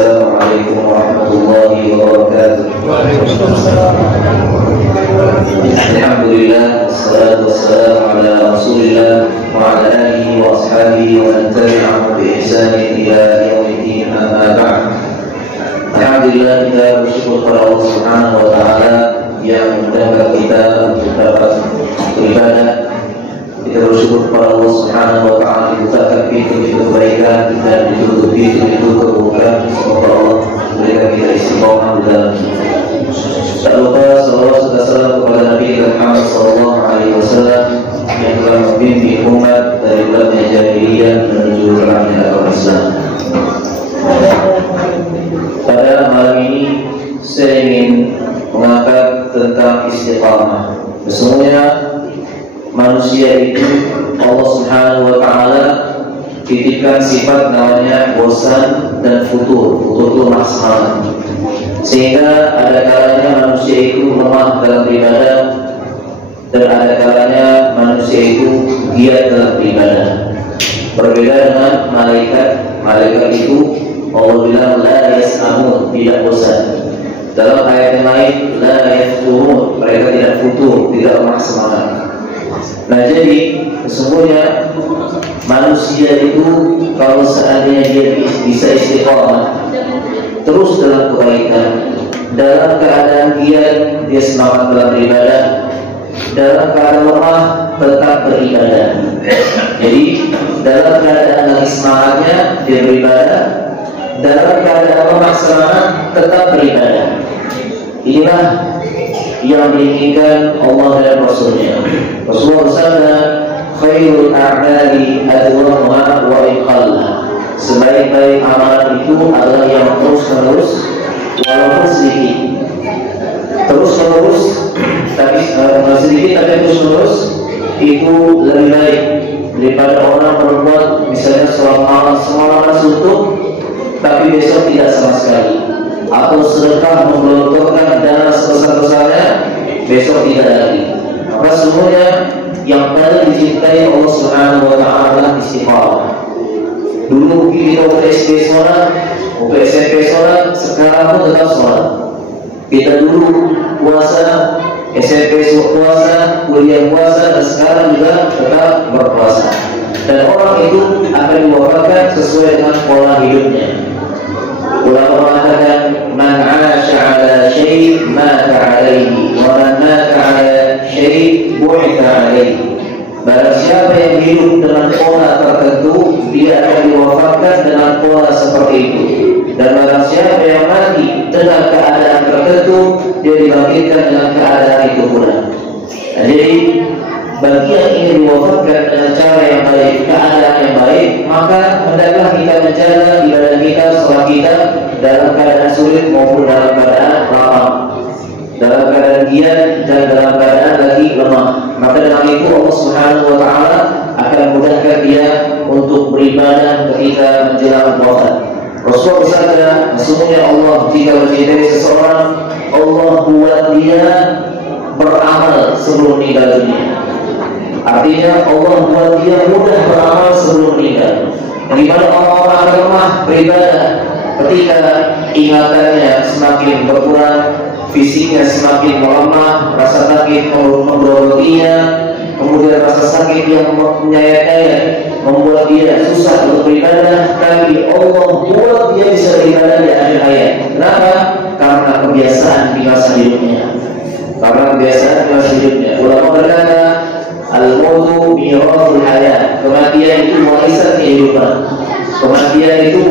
Assalamualaikum warahmatullahi wabarakatuh. Alhamdulillah, wassalatu wassalamu ala Rasulillah wa ala alihi wa ashabihi wa man tabi'ahum bi ihsanin ila yaumiddin, amma ba'd. Alhamdulillah, kita bersyukur kepada Allah Subhanahu wa taala yang memudahkan kita untuk dapat beribadah. Kita bersyukur kepada Allah Subhanahu wa taala dibukakan pintu-pintu kebaikan dan ditutup pintu-pintu keburukan. Semoga Allah berikan kita istiqomah di dalamnya. Tak lupa salawat serta salam kepada Nabi Muhammad SAW yang telah membimbing umat dari gelapnya jahiliyah menuju terangnya agama Islam. Pada malam ini saya ingin mengangkat tentang istiqamah. Sesungguhnya manusia itu Allah Subhanahu wa taala titipkan sifat namanya bosan dan futur. Futur itu masalah. Sehingga ada kalanya manusia itu lemah dalam beribadah dan ada kalanya manusia itu giat dalam beribadah. Berbeda dengan malaikat. Malaikat itu Allah bilang la yas'amun, tidak bosan. Dalam ayat yang lain la yafturun, mereka tidak futur, tidak lemah semangat. Nah, jadi sesungguhnya manusia itu kalau seandainya dia bisa istiqomah terus dalam kebaikan, dalam keadaan giat dia semangat dalam beribadah, dalam keadaan lemah tetap beribadah. Jadi dalam keadaan lagi semangatnya dia beribadah, dalam keadaan lemah semangat tetap beribadah. Inilah yang diinginkan Allah dan Rasulnya. Rasulullah bersabda, khairul a'mali adwamuha wa iqalla. Sebaik-baik amalan itu adalah yang terus-menerus walaupun sedikit. Terus-menerus tapi sedikit tapi terus-menerus itu lebih baik daripada orang berbuat misalnya semalam suntuk tapi besok tidak sama sekali, atau sedekah menggelontorkan dana sebesar-besarnya besok tidak lagi. Maka semuanya yang paling dicintai Allah Subhanahu wa taala adalah istiqamah. Dulu kita waktu SD sholat, waktu SMP sholat, sekarang pun tetap sholat. Kita dulu puasa, SMP puasa, kuliah puasa, dan sekarang juga tetap berpuasa. Dan orang itu akan diwafatkan sesuai dengan pola hidupnya. Ulama mengatakan man 'asha 'ala syai' mata 'alaihi wa man mata 'ala syai' bu'itha 'alaihi. Barang siapa yang hidup dengan pola tertentu, dia akan diwafatkan dengan pola seperti itu. Dan barang siapa yang mati dengan keadaan tertentu, dia dibangkitkan dengan keadaan itu pula. Nah, jadi bagi yang ingin diwafatkan dengan cara yang baik, keadaan yang baik, maka hendaklah kita menjaga ibadah kita, sholat kita dalam keadaan sulit maupun dalam keadaan lapang, dalam keadaan giat dan dalam keadaan lagi lemah. Maka dengan itu Allah Subhanahu wa taala akan mudahkan dia untuk beribadah ketika menjelang wafat. Rasulullah bersabda, sesungguhnya Allah jika mencintai seseorang, Allah buat dia beramal sebelum meninggal dunia. Artinya Allah buat dia mudah beramal sebelum meninggal. Di mana orang-orang lemah beribadah ketika ingatannya semakin berkurang, fisiknya semakin melemah, rasa sakit menggerogoti-nya, kemudian rasa sakit yang menyayat-nyayat membuat dia susah untuk beribadah, tapi Allah buat dia bisa beribadah di akhir hayat. Kenapa? Karena kebiasaan di masa hidupnya. Ulama berkata, al-mautu mirathul hayat. Kematian itu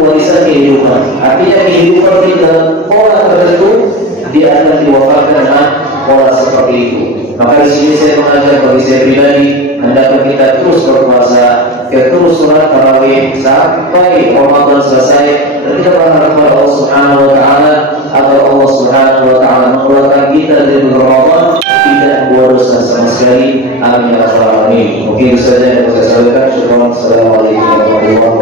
warisan kehidupan. Artinya kehidupan kita pola tertentu dia akan diwafatkan dengan pola seperti itu. Maka di sini saya mengajar bagi saya pribadi, hendaknya kita terus berpuasa, kita terus sholat tarawih sampai Ramadan selesai, dan kita berharap kepada Allah Subhanahu wa taala agar Allah Subhanahu wa taala mengeluarkan kita dari Ramadan tidak membuat dosa sama sekali. Amin ya rabbal alamin. Mungkin itu saja yang saya sampaikan. Assalamualaikum warahmatullahi wabarakatuh.